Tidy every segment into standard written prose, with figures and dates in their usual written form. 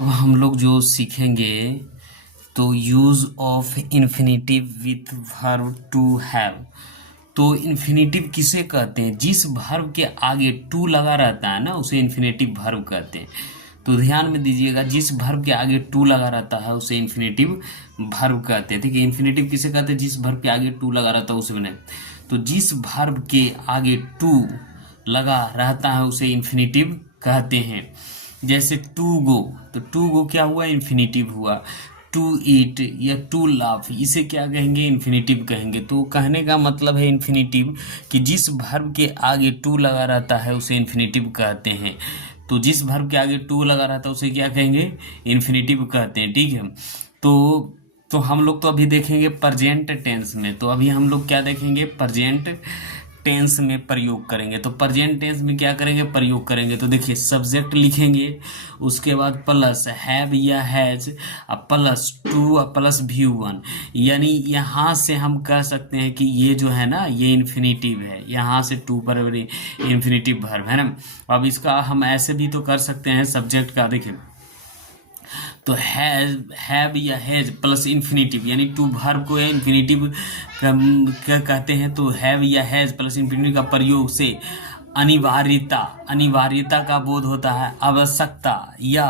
अब हम लोग जो सीखेंगे तो use of infinitive with verb to have. तो इन्फिनिटिव किसे कहते हैं? जिस वर्ब के आगे टू लगा रहता है ना, उसे इन्फिनिटिव वर्ब कहते हैं। तो ध्यान में दीजिएगा, जिस वर्ब के आगे टू लगा रहता है उसे इन्फिनिटिव वर्ब कहते हैं। ठीक है, इन्फिनिटिव किसे कहते हैं? जिस वर्ब के आगे टू लगा रहता है उसे बने। तो जिस वर्ब के आगे टू लगा रहता है उसे इन्फिनिटिव कहते हैं। जैसे टू गो, तो टू गो क्या हुआ? इन्फिनिटिव हुआ। टू ईट या टू लाफ, इसे क्या कहेंगे? इन्फिनिटिव कहेंगे। तो कहने का मतलब है इन्फिनिटिव कि जिस वर्ब के आगे टू लगा रहता है उसे इन्फिनिटिव कहते हैं। तो जिस वर्ब के आगे टू लगा रहता है उसे क्या कहेंगे? इन्फिनिटिव कहते हैं। ठीक है, तो हम लोग तो अभी देखेंगे प्रेजेंट टेंस में। तो अभी हम लोग क्या देखेंगे? प्रेजेंट टेंस में प्रयोग करेंगे। तो प्रेजेंट टेंस में क्या करेंगे? प्रयोग करेंगे। तो देखिए, सब्जेक्ट लिखेंगे, उसके बाद प्लस हैव या has, plus two plus view one. यानी यहाँ से हम कह सकते हैं कि ये जो है ना, ये इन्फिनिटिव है। यहाँ से टू पर इन्फिनिटिव वर्ब है ना। अब इसका हम ऐसे भी तो कर सकते हैं सब्जेक्ट का। देखिए, तो हैव या हैज प्लस इन्फिनिटिव, यानी टू वर्ब को इन्फिनिटिव क्या कहते हैं? तो हैव या हैज प्लस इन्फिनिटिव का प्रयोग से अनिवार्यता का बोध होता है। आवश्यकता या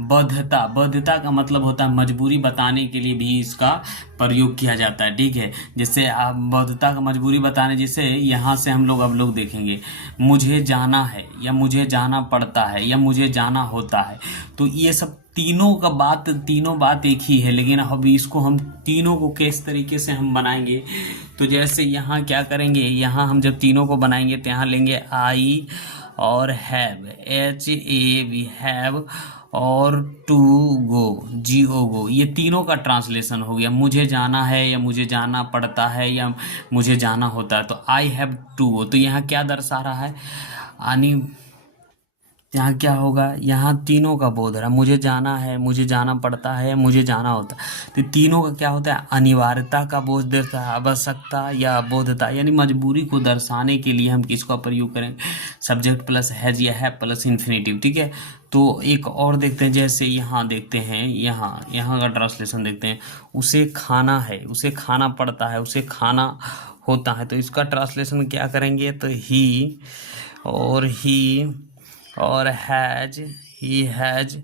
बाध्यता का मतलब होता है मजबूरी बताने के लिए भी इसका प्रयोग किया जाता है। ठीक है, जैसे आप बाध्यता का मजबूरी बताने, जैसे यहाँ से हम लोग अब लोग देखेंगे, मुझे जाना है या मुझे जाना पड़ता है या मुझे जाना होता है। तो ये सब तीनों बात एक ही है, लेकिन अब इसको हम तीनों को किस तरीके से हम बनाएंगे? तो जैसे यहाँ क्या करेंगे, यहाँ हम जब तीनों को बनाएंगे तो यहाँ लेंगे आई और हैव, HAV हैव, और टू गो, GO, ये तीनों का ट्रांसलेशन हो गया। मुझे जाना है या मुझे जाना पड़ता है या मुझे जाना होता है। तो आई हैव टू गो, तो यहाँ क्या दर्शा रहा है? यानी यहाँ क्या होगा? यहाँ तीनों का बोध रहा, मुझे जाना है, मुझे जाना पड़ता है, मुझे जाना होता है। तो तीनों का क्या होता है? अनिवार्यता का बोध देता है, आवश्यकता या बोधता, यानी मजबूरी को दर्शाने के लिए हम किसका प्रयोग करें? सब्जेक्ट प्लस हैज या है प्लस इन्फिनिटिव। ठीक है, तो एक और देखते हैं, जैसे यहाँ देखते हैं, यहाँ का ट्रांसलेशन देखते हैं। उसे खाना है, उसे खाना पड़ता है, उसे खाना होता है। तो इसका ट्रांसलेशन क्या करेंगे? तो ही और हैज, ही हैज,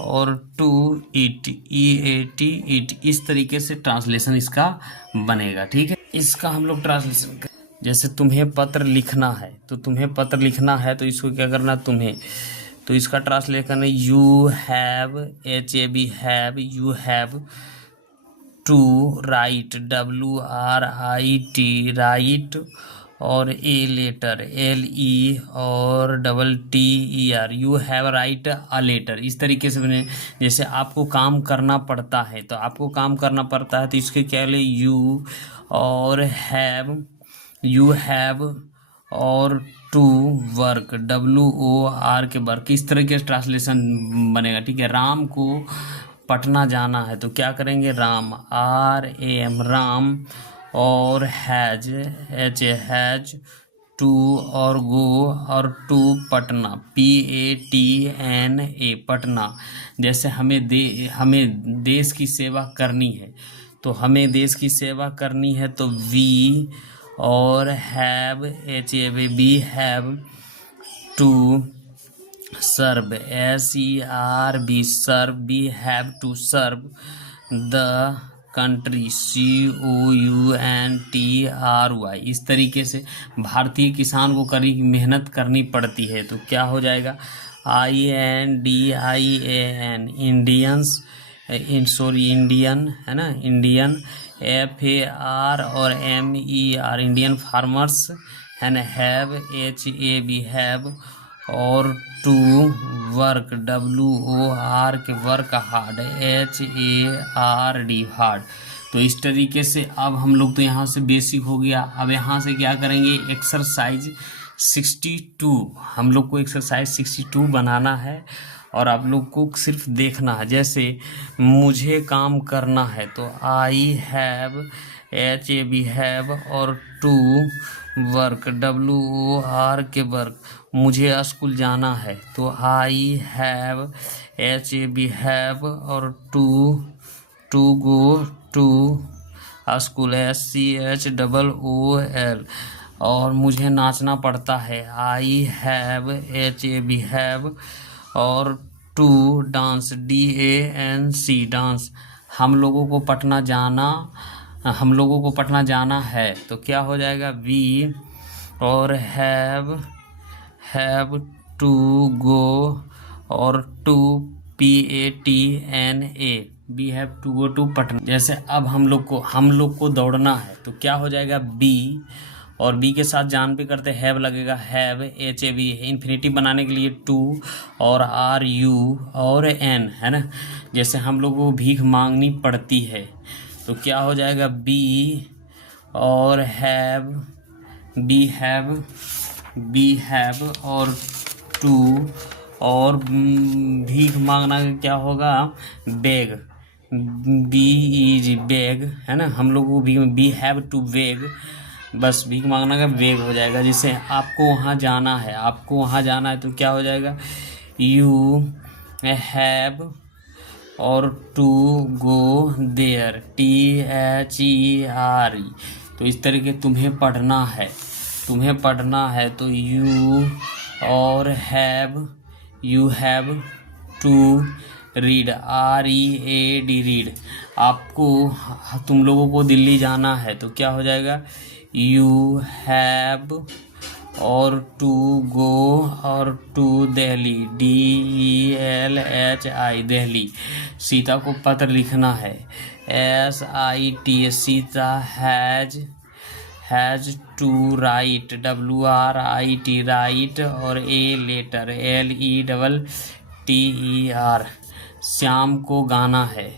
और टू ईट, EAT ईट, इस तरीके से ट्रांसलेशन इसका बनेगा। ठीक है, इसका हम लोग ट्रांसलेशन कर, जैसे तुम्हें पत्र लिखना है, तो तुम्हें पत्र लिखना है, तो इसको क्या करना? तुम्हें, तो इसका ट्रांसलेशन है you have, HAV have, you have to write, WRIT write, और ए लेटर, LE और TTER, you have write a letter. इस तरीके से बने। जैसे आपको काम करना पड़ता है, तो आपको काम करना पड़ता है, तो इसके क्या ले? यू और हैव, यू हैव और to work, WOR K work, इस तरीके से ट्रांसलेशन बनेगा। ठीक है, राम को पटना जाना है, तो क्या करेंगे? राम, RAM राम, और हैज, हैज टू, और गो और टू पटना, PATNA पटना। जैसे हमें देश की सेवा करनी है, तो हमें देश की सेवा करनी है, तो वी और have, HAV have to serve, SERV serve, we have to serve the country, COUNTRY। इस तरीके से भारतीय किसान को कड़ी मेहनत करनी पड़ती है, तो क्या हो जाएगा? INDIAN इंडियंस, इंडियन है ना, इंडियन, FAR और MER इंडियन फार्मर्स है ना, हैव, HAV हैव, और to work, WOR K work, hard, HARD hard. तो इस तरीके से अब हम लोग, तो यहाँ से बेसिक हो गया। अब यहाँ से क्या करेंगे? एक्सरसाइज 62, हम लोग को एक्सरसाइज 62 बनाना है, और आप लोग को सिर्फ देखना है। जैसे मुझे काम करना है, तो आई हैव, HAV हैव, और to work, WOR K work, मुझे स्कूल जाना है। तो आई हैव, HAV हैव, और to go to school, SCHOOL, और मुझे नाचना पड़ता है। आई हैव, HAV हैव, और टू डांस, DANC डांस, हम लोगों को पटना जाना है। तो क्या हो जाएगा, वी, और हैव टू गो, और to, PATNA, we have to go to Patna. जैसे अब हम लोग को दौड़ना है, तो क्या हो जाएगा, बी, और बी के साथ जान पे करते हैव लगेगा, हैव, HAV, इन्फिनिटिव बनाने के लिए टू, और RU, और N, है ना। जैसे हम लोग को भीख मांगनी पड़ती है, तो क्या हो जाएगा, बी, और बी हैव, और टू, और भीख मांगना क्या होगा, बैग, BEG बैग, है ना। हम लोग को बी हैव टू बैग, बस भीख मांगना का बैग हो जाएगा। जैसे आपको वहाँ जाना है, तो क्या हो जाएगा, यू हैव, और टू गो देयर, THERE। तो इस तरीके तुम्हें पढ़ना है, तो यू, और you have to read, READ read. आपको, तुम लोगों को दिल्ली जाना है, तो क्या हो जाएगा, यू हैव, और टू गो, और टू दिल्ली, DELHI दिल्ली। सीता को पत्र लिखना है, SIT Sita has to write, WRIT write, और A लेटर, LETTER। श्याम को गाना है,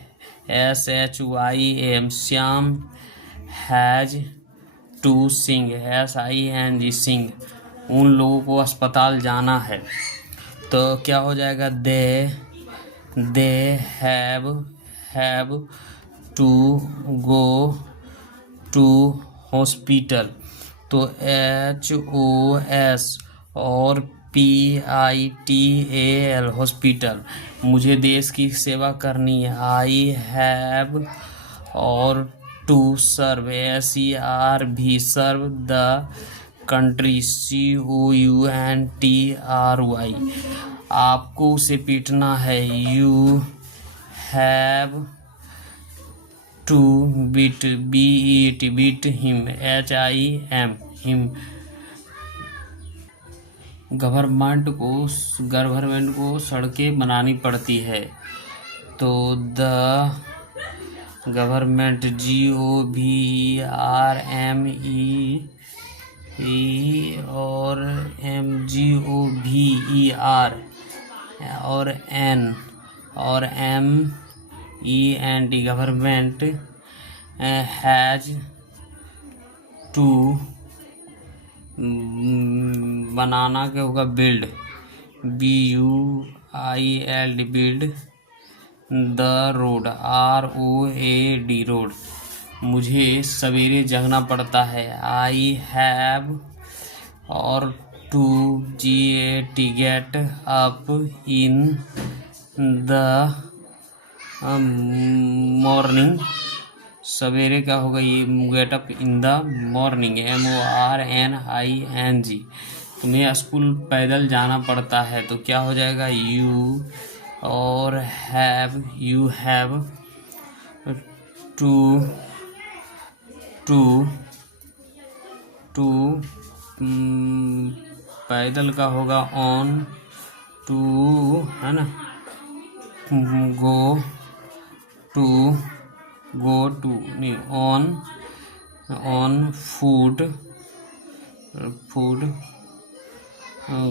SHYAM Shyam has to sing, SING sing. उन लोगों को अस्पताल जाना है, तो क्या हो जाएगा, they have to go to hospital. तो HOS, और PITAL हॉस्पिटल, मुझे देश की सेवा करनी है। आई हैव, और to serve, SERV serve the country, COUNTRY। आपको उसे पीटना है, you have to beat, BEAT beat him, HIM him. Government को सड़कें बनानी पड़ती है, तो द गवर्नमेंट, GOVERME, और MGOVER, और N, और MENT गवर्नमेंट हैज टू, बनाना क्या होगा, build, BUILD build the road, ROAD road. मुझे सवेरे जगना पड़ता है, आई हैव, और to GET get up in the morning. सवेरे क्या होगा, ये get up in the morning, MORNING। तुम्हें स्कूल पैदल जाना पड़ता है, तो क्या हो जाएगा, यू, और यू हैव टू पैदल का होगा, ऑन टू, है ना, गो टू नहीं, on food,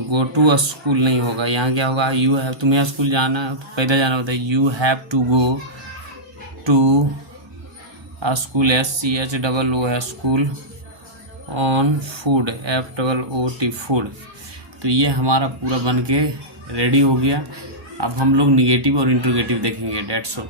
go to school नहीं होगा, यहाँ क्या होगा, यू हैव, तुम्हें स्कूल जाना, पैदल जाना होता है, you have to go to school, SCHOO school, on food, FOOT food. तो ये हमारा पूरा बन के रेडी हो गया। अब हम लोग निगेटिव और इंट्रोगेटिव देखेंगे, डेट्स ऑल।